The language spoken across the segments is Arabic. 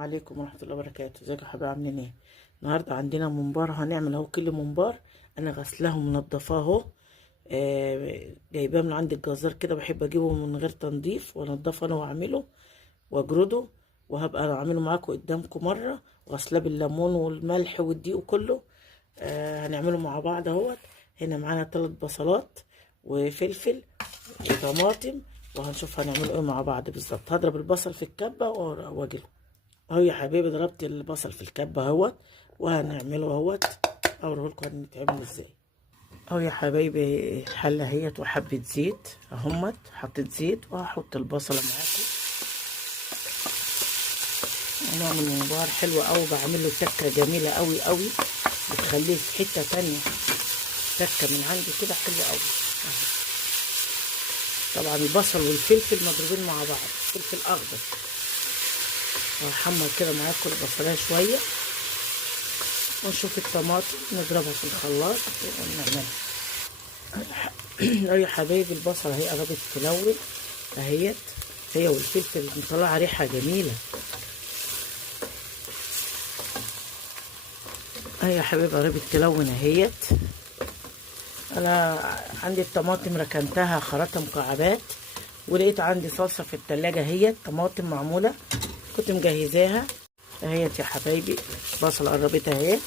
عليكم ورحمة الله وبركاته. ازيكم يا حبايبي، عاملين ايه؟ النهارده عندنا ممبار، هنعمل اهو كيلو ممبار. انا غسلاه ومنضفاه اهو. جايباه من عند الجزار كده، بحب اجيبه من غير تنظيف وانضفه انا واعمله واجرده، وهبقى اعمله معاكم قدامكم مره. وغسلاه بالليمون والملح والدقيق وكله. هنعمله مع بعض اهوت. هنا معانا 3 بصلات وفلفل وطماطم، وهنشوف هنعمله ايه مع بعض بالظبط. هضرب البصل في الكبه واجي اهو يا حبيبي. ضربت البصل في الكبه اهوت، وهنعمله اهوت. اوريهولكم هنتعمل ازاي. اهو يا حبايبي الحله اهيت وحبه زيت اهمت. حطيت زيت وهحط البصله معاكم. هنعمل ممبار حلو قوي، بعمل له تكه جميله قوي قوي، بتخليه في حته تانية. تكه من عندي كده حلوه قوي. طبعا البصل والفلفل مضروبين مع بعض، فلفل اخضر. وهحمر كده معاكم البصلايه شويه، ونشوف الطماطم نضربها في الخلاط ونعملها. اهي يا حبايبي البصله اهي قربت تلون اهيت، هي والفلفل مطلعه ريحه جميله. اهي يا حبايبي قربت تلون اهيت. انا عندي الطماطم ركنتها خرطها مكعبات، ولقيت عندي صلصه في التلاجة اهيت، طماطم معموله كنت مجهزاها اهيت يا حبايبي. البصله قربت اهي.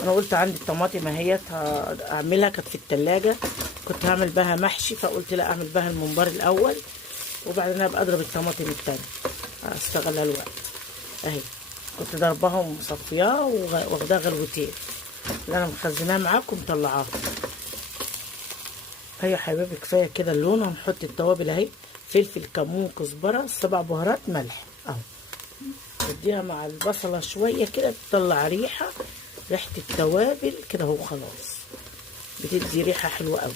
انا قلت عندي الطماطم اهيت هعملها، كانت في التلاجة، كنت هعمل بها محشي، فقلت لا اعمل بها الممبار الاول وبعدين ابقى اضرب الطماطم التانية، استغل الوقت. اهي كنت ضربها ومصفياها واخداها غلوتين اللي انا مخزناها معاكم مطلعاها. اهي يا حبايبي كفايه كده اللون. هنحط التوابل اهي، فلفل كمون كزبره 7 بهارات ملح اهو. اديها مع البصله شويه كده تطلع ريحه التوابل كده اهو. خلاص بتدي ريحه حلوه قوي.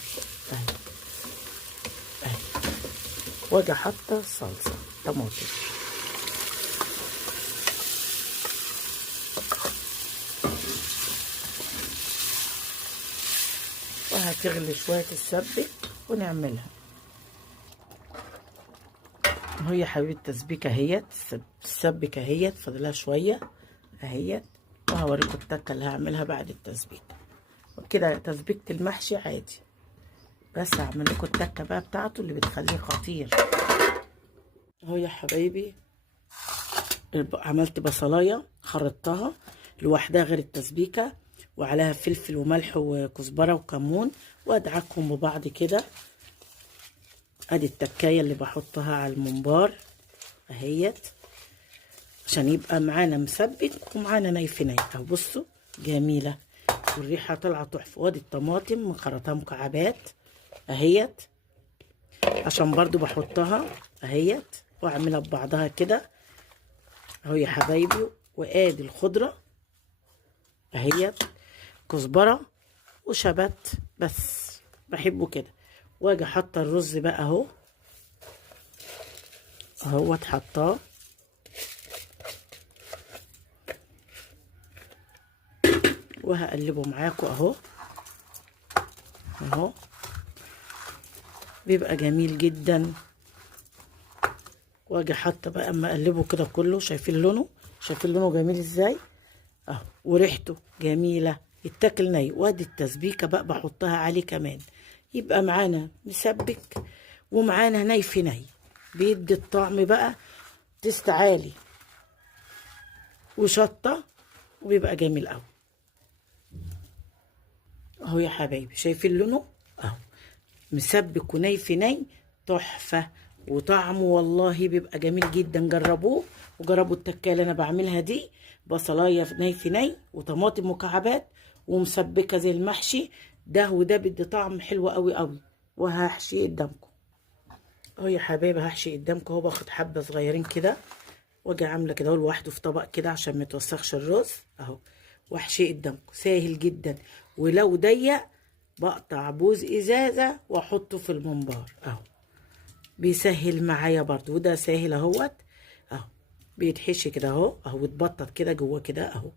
اهي اهي. واجي حاطه صلصه طماطم. وهتغلي شويه تتسبك ونعملها. اهو يا حبيبي التسبيكه اهيت، تسبك اهيت، فاضلها شويه اهيت. وهوريكم التكه اللي هعملها بعد التسبيكه. وكده تسبيكه المحشي عادي، بس هعمل لكم التكه بقى بتاعته اللي بتخليه خطير. اهو يا حبايبي عملت بصلايه خرطتها لوحدها غير التسبيكه، وعليها فلفل وملح وكزبره وكمون، وادعكهم ببعض كده. ادي التكايه اللي بحطها على الممبار اهيت، عشان يبقى معانا مسبك ومعانا ني في ني. اهو بصوا جميله والريحه طالعه تحفه. وادي الطماطم مخرطها مكعبات اهيت، عشان برضو بحطها اهيت واعملها ببعضها كده اهو يا حبايبي. وادي الخضره اهيت، كزبره وشبت، بس بحبه كده. واجي حاطه الرز بقى اهو، اهو اتحطاه. وهقلبه معاكم اهو اهو. بيبقى جميل جدا. واجي حاطه بقى اما اقلبه كده كله. شايفين لونه؟ شايفين لونه جميل ازاي اهو، وريحته جميله، يتاكل ني. وادي التسبيكه بقى بحطها عليه كمان، يبقى معانا مسبك ومعانا ني في ني، بيدي الطعم بقى تست عالي وشطه، وبيبقى جميل قوي اهو يا حبايبي. شايفين لونه اهو، مسبك وني في ني، تحفه. وطعمه والله بيبقى جميل جدا. جربوه وجربوا التكه اللي انا بعملها دي. بصلايه ني في ني وطماطم مكعبات ومسبكه زي المحشي ده، وده بيدي طعم حلو قوي قوي. وهحشي قدامكم اهو يا حبايبي. هحشي قدامكم اهو. باخد حبه صغيرين كده واجي عامله كده اهو لوحده في طبق كده عشان ما يتوسخش الرز اهو. واحشيه قدامكم سهل جدا. ولو ضيق بقطع بوز ازازه واحطه في الممبار اهو، بيسهل معايا برضو. وده سهل اهوت اهو، بيتحشي كده اهو اهو، اتبطط كده جوه كده اهو.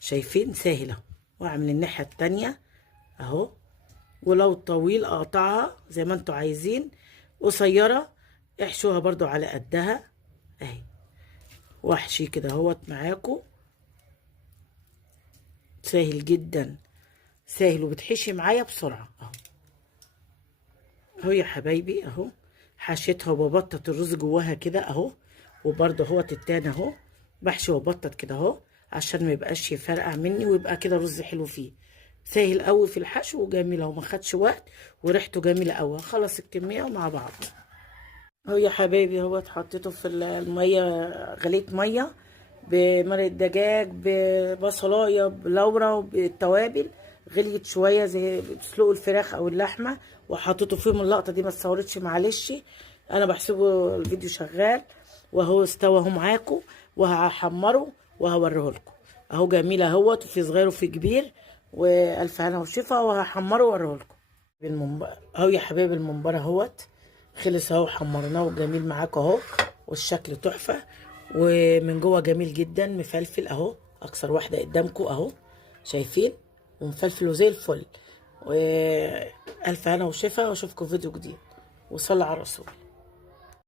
شايفين؟ سهل اهو. واعمل الناحيه التانيه اهو. ولو طويل اقطعها زي ما انتوا عايزين، قصيره احشوها برضو على قدها اهي. واحشي كده اهوت معاكم. سهل جدا، سهل وبتحشي معايا بسرعه اهو. اهو يا حبايبي اهو حشيتها وببطط الرز جواها كده اهو. وبرده اهوت التاني اهو بحشي وبطط كده اهو عشان ما يبقاش يفرقع مني ويبقى كده رز حلو فيه. سهل قوي في الحشو وجميل اهو، ما خدش وقت وريحته جميله قوي. خلص الكميه مع بعض اهو يا حبايبي. اهوت حطيته في الميه، غليت ميه بمرق دجاج ببصلايه بلورا بالتوابل. غليت شويه زي بتسلقوا الفراخ او اللحمه، وحطيته فيهم. اللقطه دي ما اتصورتش معلش، انا بحسبه الفيديو شغال. وهو استوى اهو معاكم، وهحمره وهوريه لكم اهو. جميل اهوت، وفي صغير وفي كبير، والف هنا وشفا. وهحمره واوريه لكم اهو يا حبايبي. الممبار اهوت خلص اهو، حمرناه وجميل معاكم اهو، والشكل تحفه ومن جوه جميل جدا. مفلفل اهو، اكثر واحده قدامكم اهو، شايفين؟ ومفلفل وزي الفل. والف هنا وشفا، واشوفكم فيديو جديد. وصلى على الرسول.